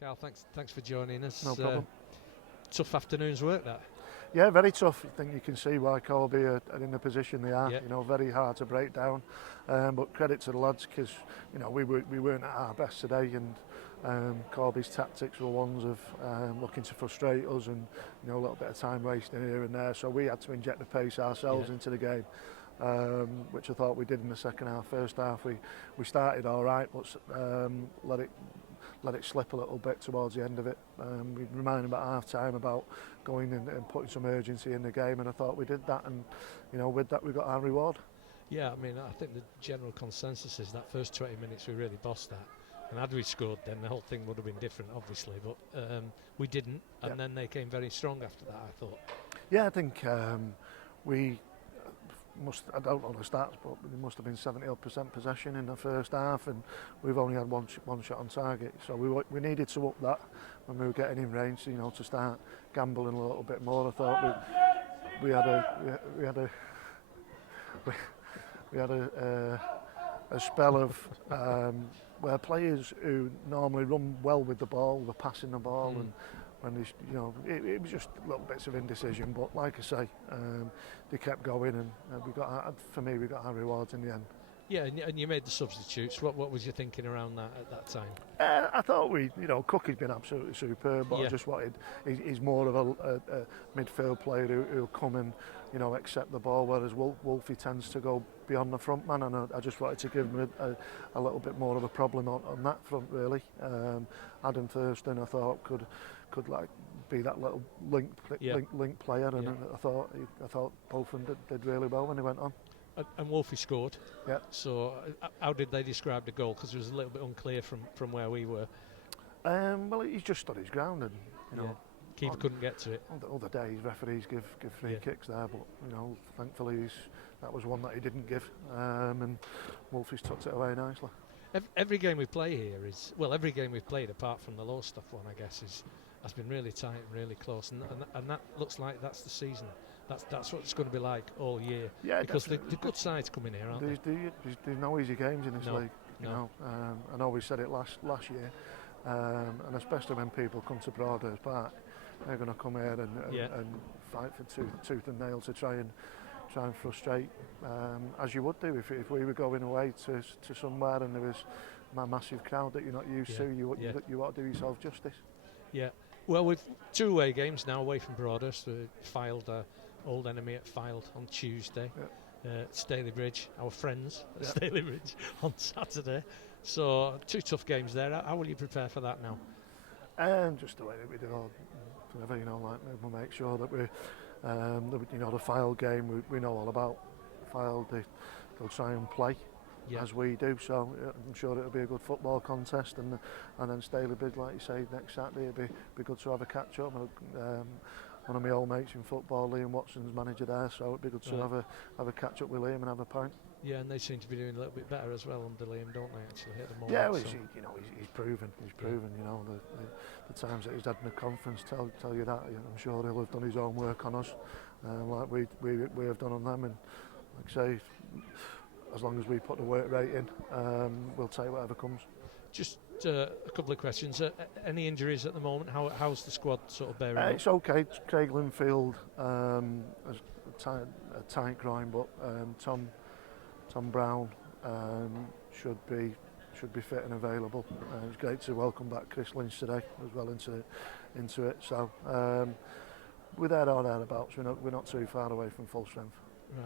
Karl, thanks for joining us. No problem. Tough afternoon's work, that. Yeah, very tough. I think you can see why Corby are in the position they are. Yeah. Very hard to break down. But credit to the lads, because we weren't at our best today, and Corby's tactics were ones of looking to frustrate us and a little bit of time wasting here and there. So we had to inject the pace ourselves into the game. Which I thought we did in the second half. First half we started all right, but let it slip a little bit towards the end of it. We reminded about half time about going and putting some urgency in the game, and I thought we did that, and with that we got our reward. Yeah, I mean, I think the general consensus is that first 20 minutes we really bossed that, and had we scored then the whole thing would have been different, obviously, but we didn't, and then they came very strong after that, I thought. Yeah, I think we I don't know the stats, but there must have been 70% possession in the first half, and we've only had one shot on target. So we needed to up that when we were getting in range, to start gambling a little bit more. I thought we had a spell of where players who normally run well with the ball were passing the ball, and when it was just little bits of indecision, but like I say, they kept going, and we got our rewards in the end. Yeah, and you made the substitutes. What was your thinking around that at that time? I thought Cookie's been absolutely superb, but I just wanted, he's more of a midfield player who'll come and accept the ball, whereas Wolfie tends to go beyond the front man, and I just wanted to give him a little bit more of a problem on that front, really. Adam Thurston, I thought could like be that little link player, and I thought both of them did really well when they went on. And Wolfie scored. Yeah. So how did they describe the goal? Because it was a little bit unclear from where we were. Well, he's just stood his ground, and keeper couldn't get to it. Other days referees give free kicks there, but thankfully that was one that he didn't give, and Wolfie's tucked it away nicely. Every game we play here every game we've played apart from the Lowestoft one, I guess, has been really tight and really close, and that looks like that's the season. That's what it's going to be like all year. Yeah, because the good sides come in here, aren't they? There's no easy games in this league. I know we said it last year, and especially when people come to Broadhurst Park, they're going to come here and fight for tooth and nail to try and frustrate, as you would do if we were going away to somewhere and there was a massive crowd that you're not used to. You ought to do yourself justice. Yeah. Well, we've 2 away games now away from Broadhurst. We filed old enemy at Filed on Tuesday. Staley Bridge, our friends at Staley Bridge on Saturday. So 2 tough games there. How will you prepare for that now? Just the way that we do whatever, we'll make sure that we the Filed game we know all about. Filed, they'll try and play as we do, so I'm sure it'll be a good football contest, and then Staley Bridge, like you say, next Saturday it'll be good to have a catch up. One of my old mates in football, Liam Watson's manager there, so it'd be good to have a catch up with Liam and have a pint. Yeah, and they seem to be doing a little bit better as well under Liam, don't they? Actually, at the moment. Yeah, well, he's proven. The times that he's had in the conference tell you that. I'm sure he'll have done his own work on us, like we have done on them. And like I say, as long as we put the work rate in, we'll take whatever comes. Just a couple of questions. Any injuries at the moment? How's the squad sort of bearing up? It's okay. Craig Linfield has a tight groin, but Tom Brown should be fit and available. It's great to welcome back Chris Lynch today as well into it. So we're there or thereabouts. We're not too far away from full strength.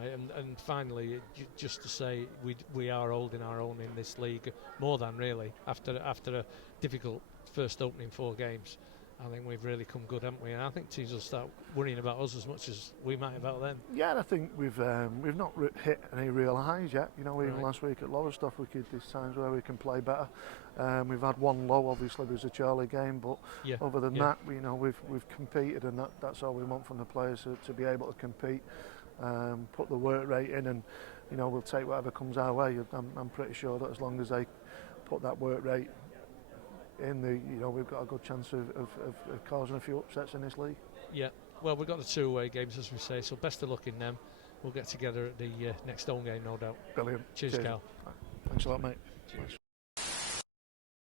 Right, and finally, just to say, we are holding our own in this league, more than really, after a difficult first opening 4 games. I think we've really come good, haven't we? And I think teams will start worrying about us as much as we might about them. Yeah, and I think we've not hit any real highs yet. Even last week at Lowestoft, there's times where we can play better. We've had one low, obviously, there was a Charlie game, but other than that, we've competed, and that's all we want from the players, to be able to compete, put the work rate in, and we'll take whatever comes our way. I'm pretty sure that as long as they put that work rate in, we've got a good chance of causing a few upsets in this league. Yeah, well, we've got the 2 away games, as we say, so best of luck in them. We'll get together at the next home game, no doubt. Brilliant. Cheers. Karl. Thanks a lot, mate. Cheers.